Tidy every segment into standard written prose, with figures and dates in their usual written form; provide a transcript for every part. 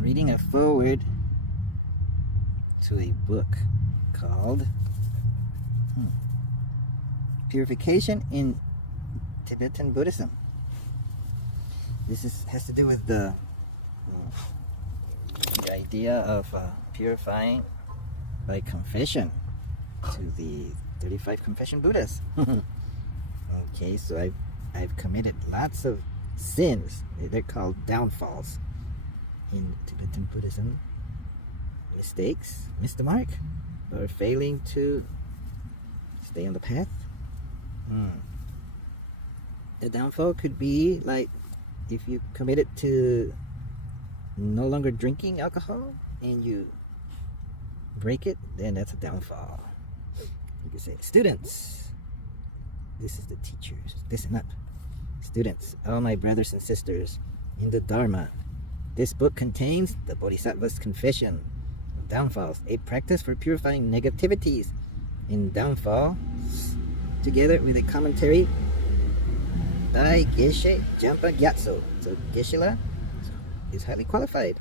I'm reading a foreword to a book called Purification in Tibetan Buddhism. This has to do with the idea of purifying by confession to the 35 confession Buddhas. Okay, so I've committed lots of sins. They're called downfalls in Tibetan Buddhism. Mistakes, missed the mark, or failing to stay on the path. The downfall could be like if you committed to no longer drinking alcohol and you break it, then that's a downfall. You could say, students, this is the teachers, listen up. Students, all my brothers and sisters in the Dharma, this book contains the Bodhisattva's confession of downfalls, a practice for purifying negativities in downfalls, together with a commentary by Geshe Jampa Gyatso. So Geshe-la is highly qualified,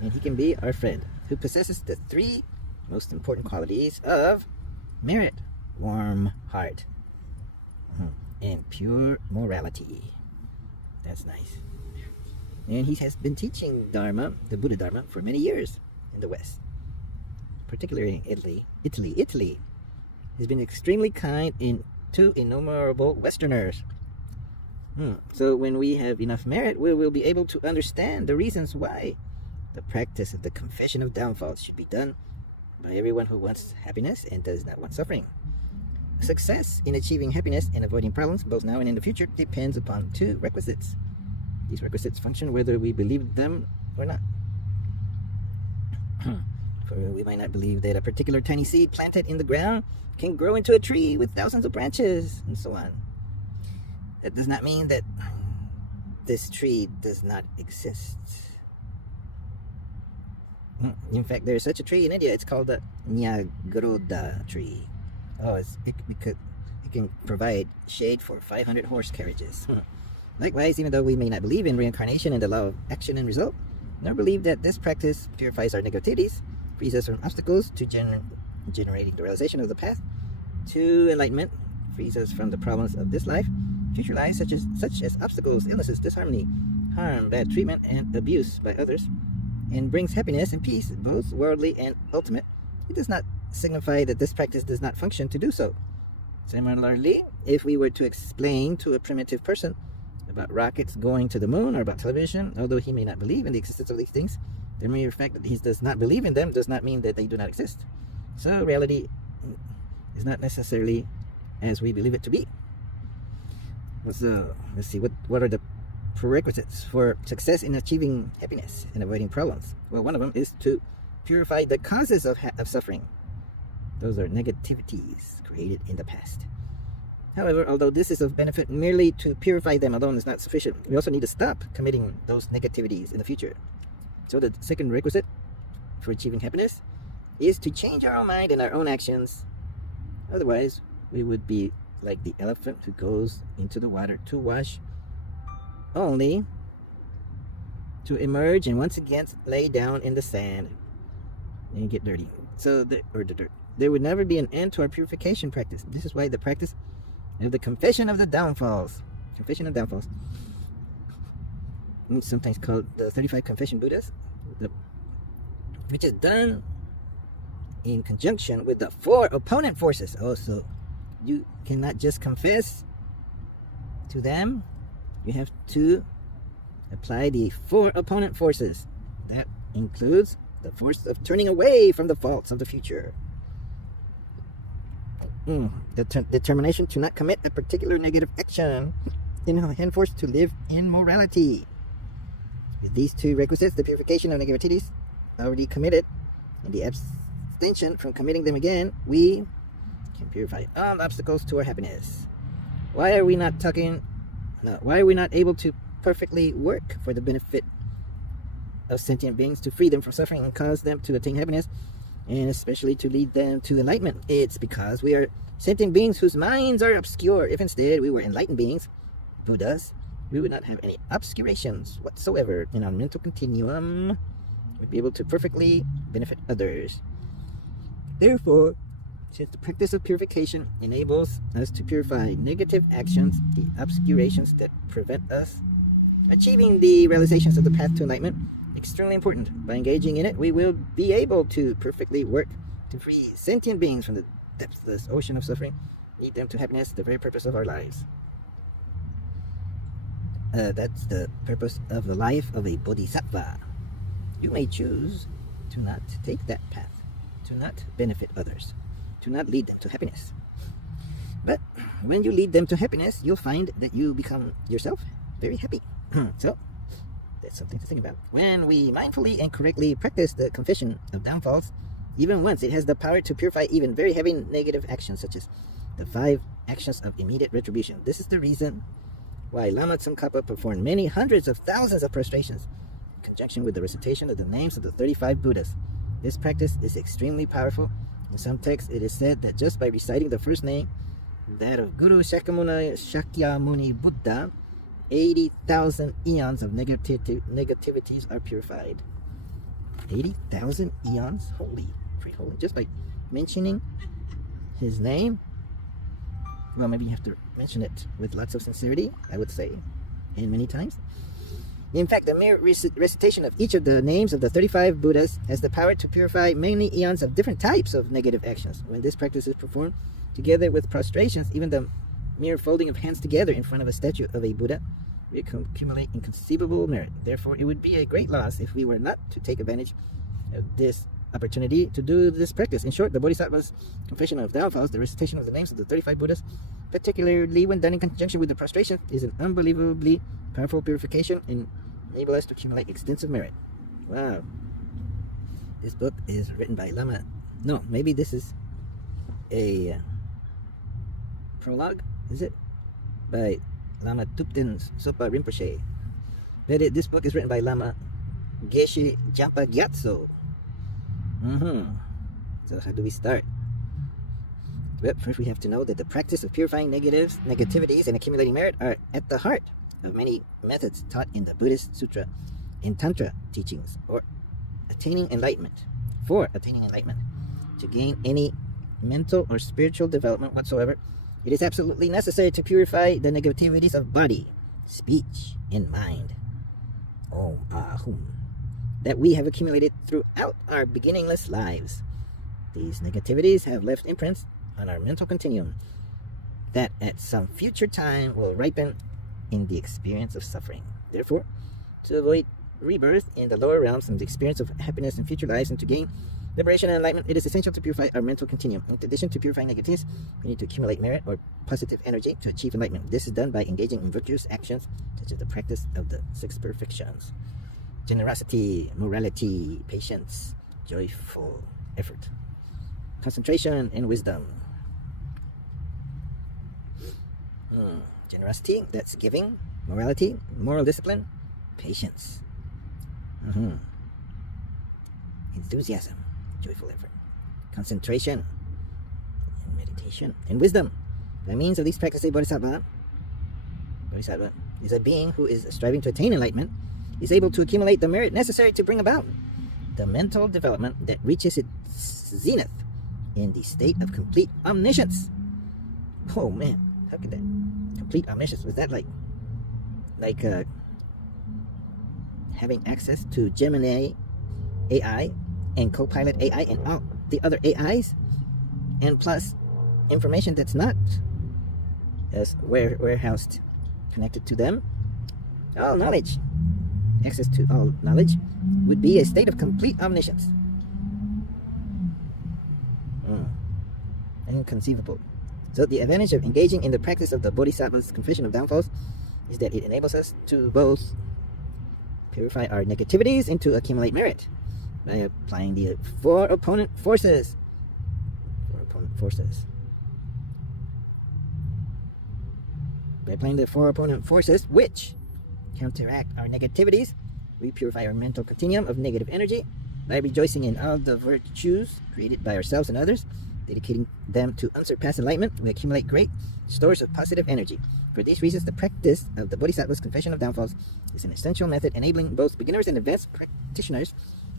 and he can be our friend, who possesses the three most important qualities of merit, warm heart, and pure morality. That's nice. And he has been teaching Dharma, the Buddha Dharma, for many years in the West, particularly in Italy. He's been extremely kind to innumerable Westerners. So when we have enough merit, we will be able to understand the reasons why the practice of the confession of downfalls should be done by everyone who wants happiness and does not want suffering. Success in achieving happiness and avoiding problems, both now and in the future, depends upon two requisites. These requisites function whether we believe them or not. For we might not believe that a particular tiny seed planted in the ground can grow into a tree with thousands of branches, and so on. That does not mean that this tree does not exist. In fact, there is such a tree in India. It's called the Nyagroda tree. It can provide shade for 500 horse carriages. Likewise, even though we may not believe in reincarnation and the law of action and result, nor believe that this practice purifies our negativities, frees us from obstacles to generating the realization of the path to enlightenment, frees us from the problems of this life, future lives, such as obstacles, illnesses, disharmony, harm, bad treatment, and abuse by others, and brings happiness and peace, both worldly and ultimate, it does not signify that this practice does not function to do so. Similarly, if we were to explain to a primitive person about rockets going to the moon or about television, although he may not believe in the existence of these things, the mere fact that he does not believe in them does not mean that they do not exist. So reality is not necessarily as we believe it to be. So let's see, what are the prerequisites for success in achieving happiness and avoiding problems? Well, one of them is to purify the causes of suffering. Those are negativities created in the past. However, although this is of benefit, merely to purify them alone is not sufficient. We also need to stop committing those negativities in the future. So the second requisite for achieving happiness is to change our own mind and our own actions. Otherwise, we would be like the elephant who goes into the water to wash, only to emerge and once again lay down in the sand and get dirty. There would never be an end to our purification practice. This is why the practice of the confession of the downfalls, sometimes called the 35 confession Buddhas, which is done in conjunction with the 4 opponent forces. So you cannot just confess to them. You have to apply the 4 opponent forces. That includes the force of turning away from the faults of the future. The determination to not commit a particular negative action, and henceforth to live in morality. With these 2 requisites, the purification of negativities already committed and the abstention from committing them again, we can purify all obstacles to our happiness. Why are we not able to perfectly work for the benefit of sentient beings, to free them from suffering and cause them to attain happiness, and especially to lead them to enlightenment? It's because we are sentient beings whose minds are obscure. If instead we were enlightened beings, Buddhas, we would not have any obscurations whatsoever in our mental continuum. we'd be able to perfectly benefit others. Therefore, since the practice of purification enables us to purify negative actions, the obscurations that prevent us achieving the realizations of the path to enlightenment, extremely important. By engaging in it, we will be able to perfectly work to free sentient beings from the depthless ocean of suffering, lead them to happiness, the very purpose of our lives. That's the purpose of the life of a Bodhisattva. You may choose to not take that path, to not benefit others, to not lead them to happiness. But when you lead them to happiness, you'll find that you become yourself very happy. So, that's something to think about. When we mindfully and correctly practice the confession of downfalls, even once, it has the power to purify even very heavy negative actions, such as the 5 actions of immediate retribution. This is the reason why Lama Tsongkhapa performed many hundreds of thousands of prostrations in conjunction with the recitation of the names of the 35 Buddhas. This practice is extremely powerful. In some texts, it is said that just by reciting the first name, that of Guru Shakyamuni Buddha, 80,000 eons of negativities are purified. 80,000 eons? Holy, pretty holy. Just by mentioning his name, well, maybe you have to mention it with lots of sincerity, I would say, and many times. In fact, the mere recitation of each of the names of the 35 Buddhas has the power to purify many eons of different types of negative actions. When this practice is performed together with prostrations, even the mere folding of hands together in front of a statue of a Buddha will accumulate inconceivable merit. Therefore, it would be a great loss if we were not to take advantage of this opportunity to do this practice. In short, the Bodhisattva's confession of downfalls, the recitation of the names of the 35 Buddhas, particularly when done in conjunction with the prostration, is an unbelievably powerful purification and enable us to accumulate extensive merit. Wow. This book is written by Lama. No, maybe this is a prologue, is it? By Lama Thubten Sopa Rinpoche. But this book is written by Lama Geshe Jampa Gyatso. So how do we start? Well, first we have to know that the practice of purifying negativities and accumulating merit are at the heart of many methods taught in the Buddhist Sutra and Tantra teachings, or attaining enlightenment. For attaining enlightenment, to gain any mental or spiritual development whatsoever, it is absolutely necessary to purify the negativities of body, speech, and mind. Om Ahum. That we have accumulated throughout our beginningless lives. These negativities have left imprints on our mental continuum that at some future time will ripen in the experience of suffering. Therefore, to avoid rebirth in the lower realms and the experience of happiness in future lives, and to gain liberation and enlightenment, it is essential to purify our mental continuum. In addition to purifying negatives, we need to accumulate merit or positive energy to achieve enlightenment. This is done by engaging in virtuous actions such as the practice of the 6 perfections: generosity, morality, patience, joyful effort, concentration, and wisdom. Generosity, that's giving. Morality, moral discipline. Patience. Enthusiasm, joyful effort. Concentration, and meditation. And wisdom. By means of these practices, Bodhisattva is a being who is striving to attain enlightenment, is able to accumulate the merit necessary to bring about the mental development that reaches its zenith in the state of complete omniscience. Oh man, how could that? Complete omniscience, was that like having access to Gemini AI and Copilot AI and all the other AIs, and plus information that's not as warehoused connected to them? All knowledge, access to all knowledge, would be a state of complete omniscience. Inconceivable. So the advantage of engaging in the practice of the Bodhisattva's confession of downfalls is that it enables us to both purify our negativities and to accumulate merit by applying the 4 opponent forces. By applying the 4 opponent forces which counteract our negativities, we purify our mental continuum of negative energy by rejoicing in all the virtues created by ourselves and others, dedicating them to unsurpassed enlightenment. We accumulate great stores of positive energy. For these reasons, the practice of the Bodhisattva's confession of downfalls is an essential method enabling both beginners and advanced practitioners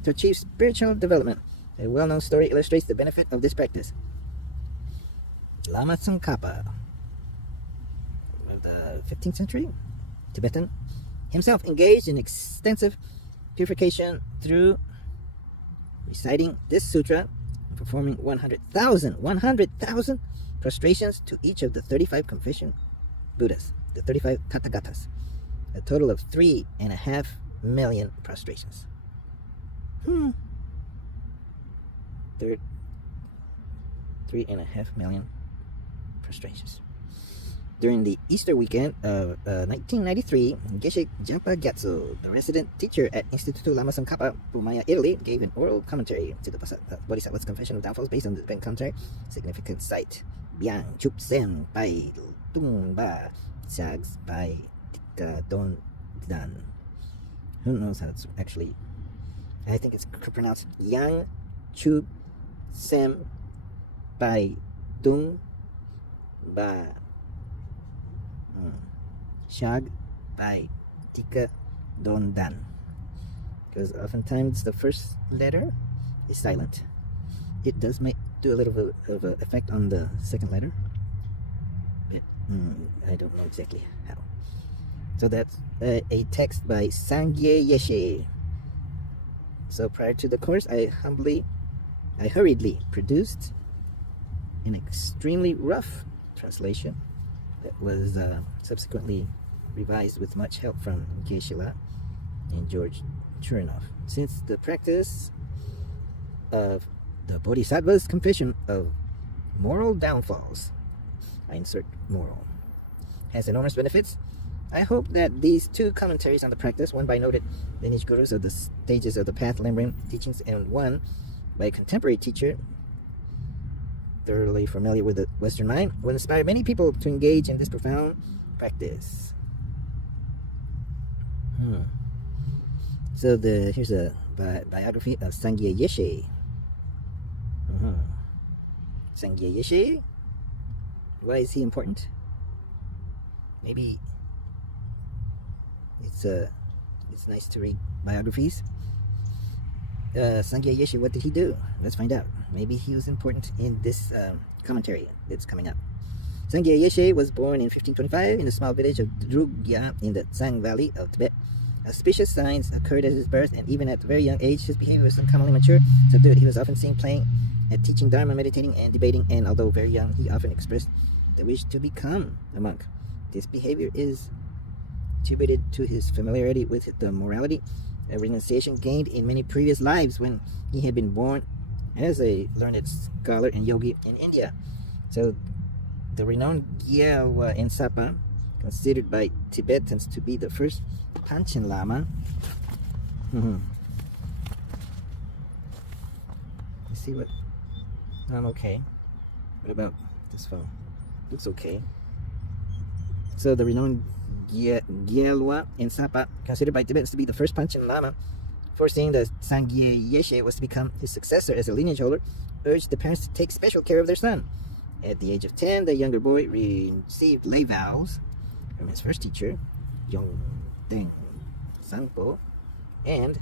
to achieve spiritual development. A well-known story illustrates the benefit of this practice. Lama Tsongkhapa of the 15th century, Tibetan, himself engaged in extensive purification through reciting this sutra and performing 100,000 prostrations to each of the 35 confession Buddhas, the 35 Tathagatas, a total of 3.5 million prostrations. 3.5 million prostrations. During the Easter weekend of 1993, Geshe Jampa Gyatso, the resident teacher at Instituto Lama Tsongkhapa, Pumaya, Italy, gave an oral commentary to the Bodhisattva's Confession of Downfalls based on the Tibetan commentary. Significant site: Biang Chup Sem Pai Tung Ba Chags Pai Tika Don Dan. Who knows how it's actually? I think it's pronounced Yang Chup Sem Pai Tung Ba Shag by Tika Don Dan, because oftentimes the first letter is silent. It does do a little bit of an effect on the second letter, but I don't know exactly how. So that's a text by Sangghye Yeshe. So prior to the course, I hurriedly produced an extremely rough translation that was subsequently revised with much help from Geshe-la and George Chernoff. Since the practice of the Bodhisattva's confession of moral downfalls, I insert moral, has enormous benefits, I hope that these two commentaries on the practice, one by noted lineage gurus of the stages of the path Lamrim teachings, and one by a contemporary teacher thoroughly familiar with the Western mind, will inspire many people to engage in this profound practice. So here's a biography of Sangghye Yeshe. Sangghye Yeshe. Why is he important? Maybe it's nice to read biographies. Sangghye Yeshe, what did he do? Let's find out. Maybe he was important in this commentary that's coming up. Sangghye Yeshe was born in 1525 in a small village of Drugya in the Tsang Valley of Tibet. Auspicious signs occurred at his birth, and even at a very young age, his behavior was uncommonly mature, subdued. He was often seen playing and teaching Dharma, meditating, and debating, and although very young, he often expressed the wish to become a monk. This behavior is attributed to his familiarity with the morality a renunciation gained in many previous lives when he had been born as a learned scholar and yogi in India. So the renowned Gyalwa in Sapa, considered by Tibetans to be the first Panchen Lama. You see what? I'm okay. What about this phone? Looks okay. So the renowned Gyalwa in Sapa, considered by Tibetans to be the first Panchen Lama, foreseeing that Sangghye Yeshe was to become his successor as a lineage holder, urged the parents to take special care of their son. At the age of 10, the younger boy received lay vows from his first teacher, Yongteng Sangpo, and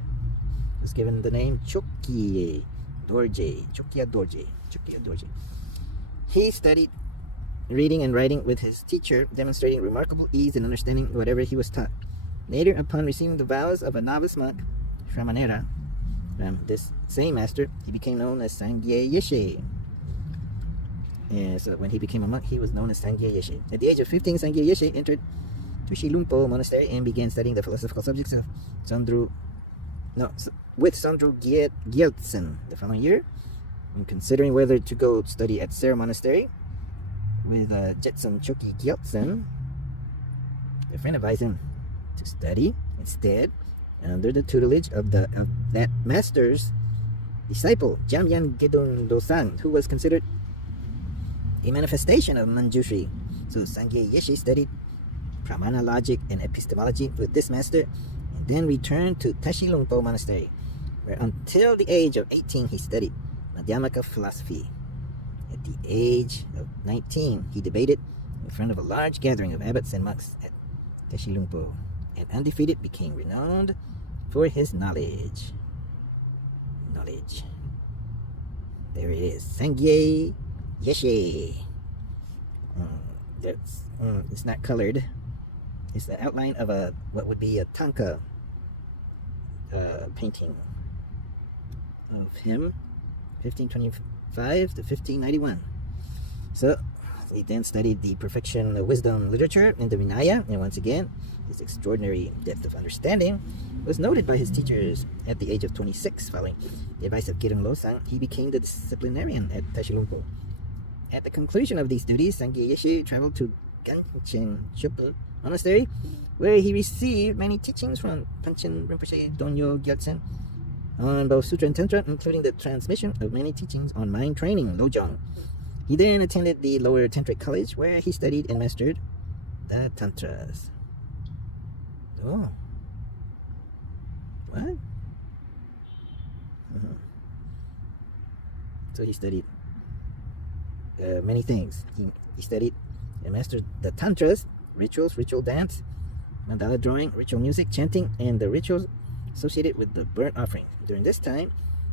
was given the name Chokye Dorje. He studied reading and writing with his teacher, demonstrating remarkable ease in understanding whatever he was taught. Later, upon receiving the vows of a novice monk, Shramanera, from this same master, he became known as Sangghye Yeshe. And so when he became a monk, he was known as Sangghye Yeshe. At the age of 15, Sangghye Yeshe entered Tushilumpo Monastery and began studying the philosophical subjects of Sondru Gyaltsen the following year. When considering whether to go study at Ser Monastery with Jetsun Choki Gyaltsen, a friend advised him to study instead under the tutelage of that master's disciple, Jamyan Gedon Dosan, who was considered a manifestation of Manjushri. So Sangghye Yeshe studied Pramana logic and epistemology with this master, and then returned to Tashilungpo Monastery, where until the age of 18 he studied Madhyamaka philosophy. At the age of 19, he debated in front of a large gathering of abbots and monks at Tashilungpo, and undefeated became renowned for his knowledge. knowledge. There it is. Sangghye Yeshe. It's not colored. It's the outline of what would be a tanka painting of him, 1525 to 1591. So he then studied the perfection of wisdom literature in the Vinaya, and once again, his extraordinary depth of understanding was noted by his teachers. At the age of 26, following the advice of Giren Losang, he became the disciplinarian at Tashilumpo. At the conclusion of these duties, Sangghye Yeshe traveled to Ganchen Chupal Monastery, where he received many teachings from Panchen Rinpoche Donyo Gyatsen on both Sutra and Tantra, including the transmission of many teachings on mind training, Lojong. He then attended the lower Tantric college, where he studied and mastered the Tantras. Oh. What? So he studied many things. He studied and mastered the Tantras, rituals, ritual dance, mandala drawing, ritual music, chanting, and the rituals associated with the burnt offering. During this time,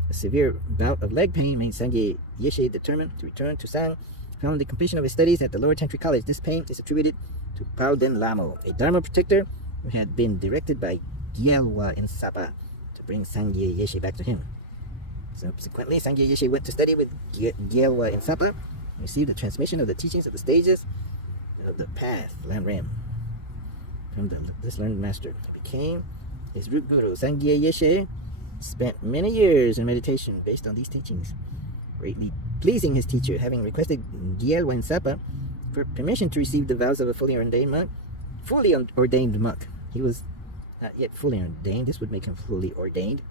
a severe bout of leg pain made Sangghye Yeshe determined to return to Sang. Following the completion of his studies at the lower Tantric college, this pain is attributed to Pao Den Lamo, a Dharma protector who had been directed by Gyalwa in Sapa to bring Sangghye Yeshe back to him. Subsequently, Sangghye Yeshe went to study with Gyalwa in Sapa and received the transmission of the teachings of the stages of the path, Lam Rim, from this learned master. He became his root guru. Sangghye Yeshe spent many years in meditation based on these teachings, greatly pleasing his teacher, having requested Gyalwa in Sapa for permission to receive the vows of a fully ordained monk. He was not yet fully ordained. This would make him fully ordained.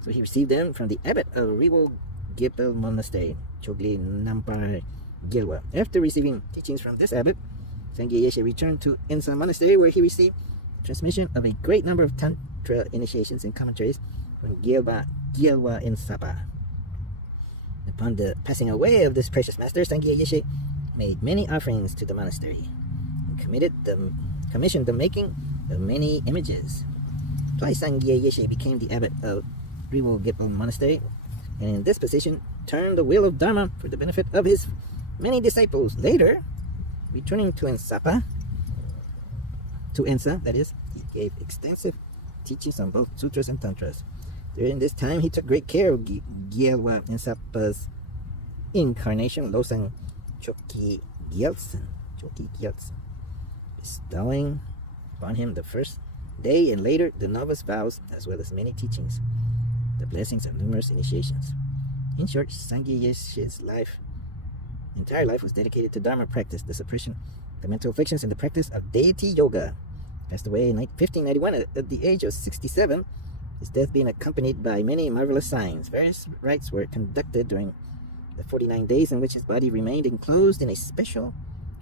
So he received them from the abbot of Riwo Gepel Monastery, Chogli Nampar Gyalwa. After receiving teachings from this abbot, Sangghye Yeshe returned to Ensa Monastery, where he received transmission of a great number of Tantra initiations and commentaries from Gyalwa in Sapa. Upon the passing away of this precious master, Sangghye Yeshe made many offerings to the monastery and commissioned the making of many images. Twice Sangghye Yeshe became the abbot of Riwo Gepel Monastery, and in this position turned the wheel of Dharma for the benefit of his many disciples. Later, returning to Ensa, that is, he gave extensive teachings on both sutras and tantras. During this time, he took great care of Gyalwa in Sapa's incarnation, Losang Choki Gyatso, bestowing upon him the first day and later the novice vows, as well as many teachings, the blessings of numerous initiations. In short, Sangghye Yeshe's entire life was dedicated to Dharma practice, the suppression of the mental afflictions, and the practice of deity yoga. Passed away in 1591 at the age of 67, his death being accompanied by many marvelous signs. Various rites were conducted during the 49 days in which his body remained enclosed in a special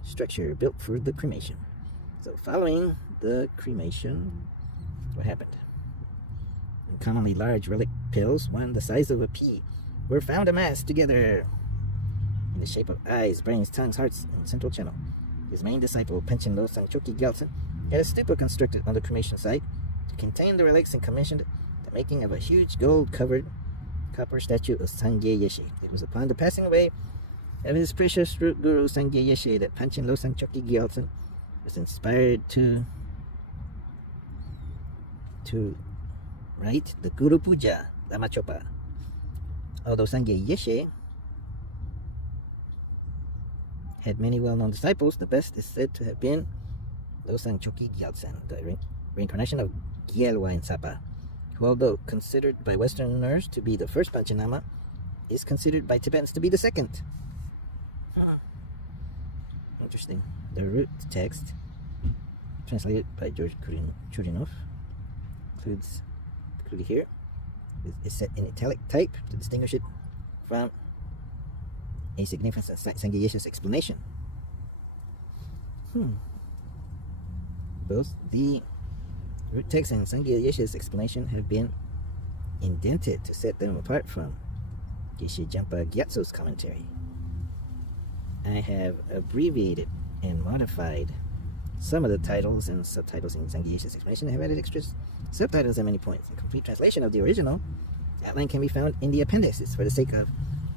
structure built for the cremation. So following the cremation, what happened? Uncommonly large relic pills, one the size of a pea, were found amassed together in the shape of eyes, brains, tongues, hearts, and central channel. His main disciple, Panchen Losang Choki Gyatso, had a stupa constructed on the cremation site to contain the relics and commissioned the making of a huge gold-covered copper statue of Sangghye Yeshe. It was upon the passing away of his precious root guru Sangghye Yeshe that Panchen Losang Choki Gyatso was inspired to write the Guru Puja Lama Chopa. Although Sangghye Yeshe had many well-known disciples, the best is said to have been Losang Choki Gyatso, the reincarnation of Gyalwa in Sapa, who, although considered by Westerners to be the first Panchanama, is considered by Tibetans to be the second. Interesting. The root text, translated by George Churinov, included here, is set in italic type to distinguish it from a significant Sangghye Yeshe's explanation. Both the root text and Sangghye Yeshe's explanation have been indented to set them apart from Geshe Jampa Gyatso's commentary. I have abbreviated and modified some of the titles and subtitles in Sangghye Yeshe's explanation. I have added extra subtitles at many points. A complete translation of the original Outline can be found in the appendices. For the sake of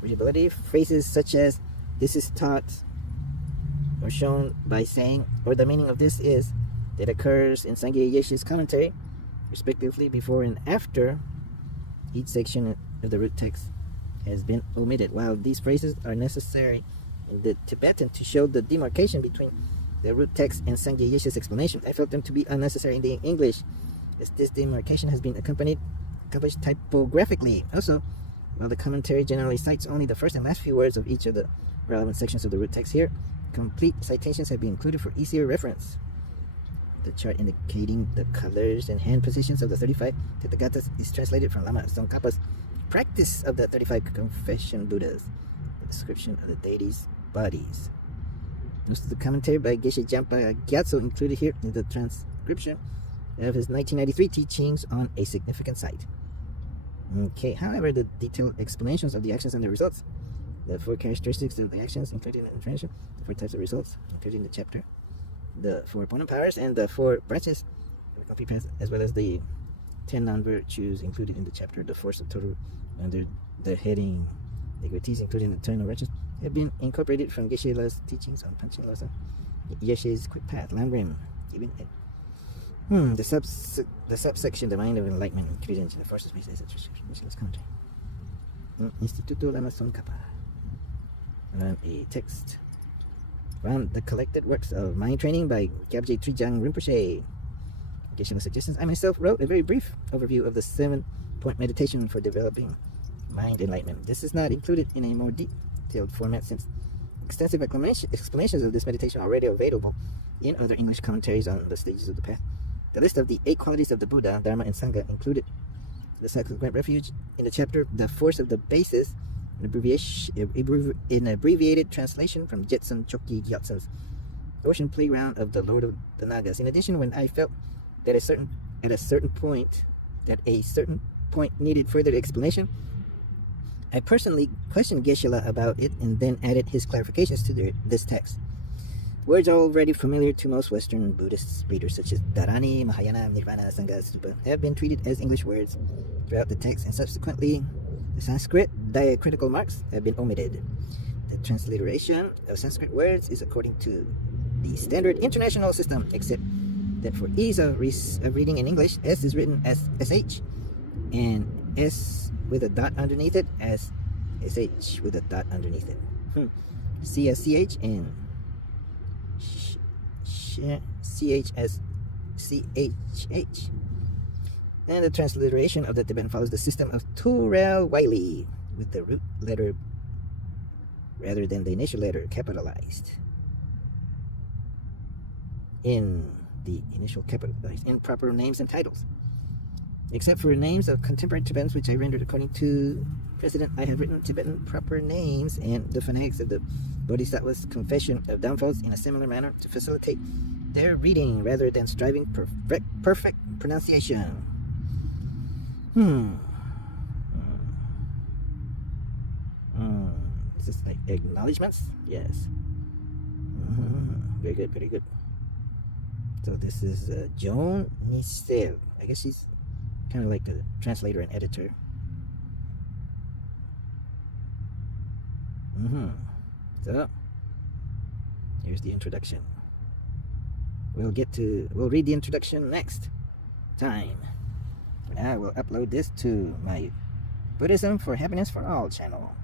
readability, phrases such as "this is taught" or "shown by saying," or "the meaning of this is," that occurs in Sangghye Yeshe's commentary, respectively, before and after each section of the root text has been omitted. While these phrases are necessary in the Tibetan to show the demarcation between the root text and Sangghye Yeshe's explanation, I felt them to be unnecessary in the English, as this demarcation has been accomplished typographically. Also, while the commentary generally cites only the first and last few words of each of the relevant sections of the root text, here complete citations have been included for easier reference. The chart indicating the colors and hand positions of the 35 Tathagatas is translated from Lama Tsongkhapa's Practice of the 35 Confession Buddhas, the description of the deities' bodies. Most of the commentary by Geshe Jampa Gyatso included here in the transcription of his 1993 teachings on a significant site. Okay, however, the detailed explanations of the actions and the results, the 4 characteristics of the actions included in the information, the 4 types of results included in the chapter, the 4 opponent powers, and the 4 branches of the complete path, as well as the 10 non-virtues included in the chapter, the force of total under the heading negatives included in the eternal righteous, have been incorporated from Geshe-la's teachings on punching laws and Yeshe's quick path, land rim, even the subsection, the mind of enlightenment, included in the forces of Geshe-la's commentary. Instituto Lama Tsongkhapa. A text from the collected works of mind training by Gyabje Trijang Rinpoche. Geshe-la suggestions. I myself wrote a very brief overview of the 7-point meditation for developing mind enlightenment. This is not included in a more detailed format since extensive explanations of this meditation are already available in other English commentaries on the stages of the path. The list of the 8 qualities of the Buddha, Dharma, and Sangha included the subsequent refuge in the chapter, the force of the basis, an abbreviated translation from Jetsun Chokyi Gyatso's Ocean Playground of the Lord of the Nagas. In addition, when I felt that a certain point needed further explanation, I personally questioned Geshe-la about it and then added his clarifications to this text. Words already familiar to most Western Buddhist readers, such as Dharani, Mahayana, Nirvana, Sangha, Stupa, have been treated as English words throughout the text, and subsequently the Sanskrit diacritical marks have been omitted. The transliteration of Sanskrit words is according to the standard international system, except that for ease of reading in English, S is written as SH, and S with a dot underneath it as SH with a dot underneath it. C as CH, and CH as CHH. And the transliteration of the Tibetan follows the system of Turel Wiley, with the root letter rather than the initial letter capitalized. In proper names and titles. Except for names of contemporary Tibetans, which I rendered according to precedent, I have written Tibetan proper names and the phonetics of the Bodhisattva's confession of downfalls in a similar manner to facilitate their reading rather than striving perfect pronunciation. Is this like acknowledgements? Yes. Very good, very good. So this is Joan Nisel. I guess she's kind of like the translator and editor. So here's the introduction. We'll read the introduction next time. For now, I will upload this to my Buddhism for Happiness for All channel.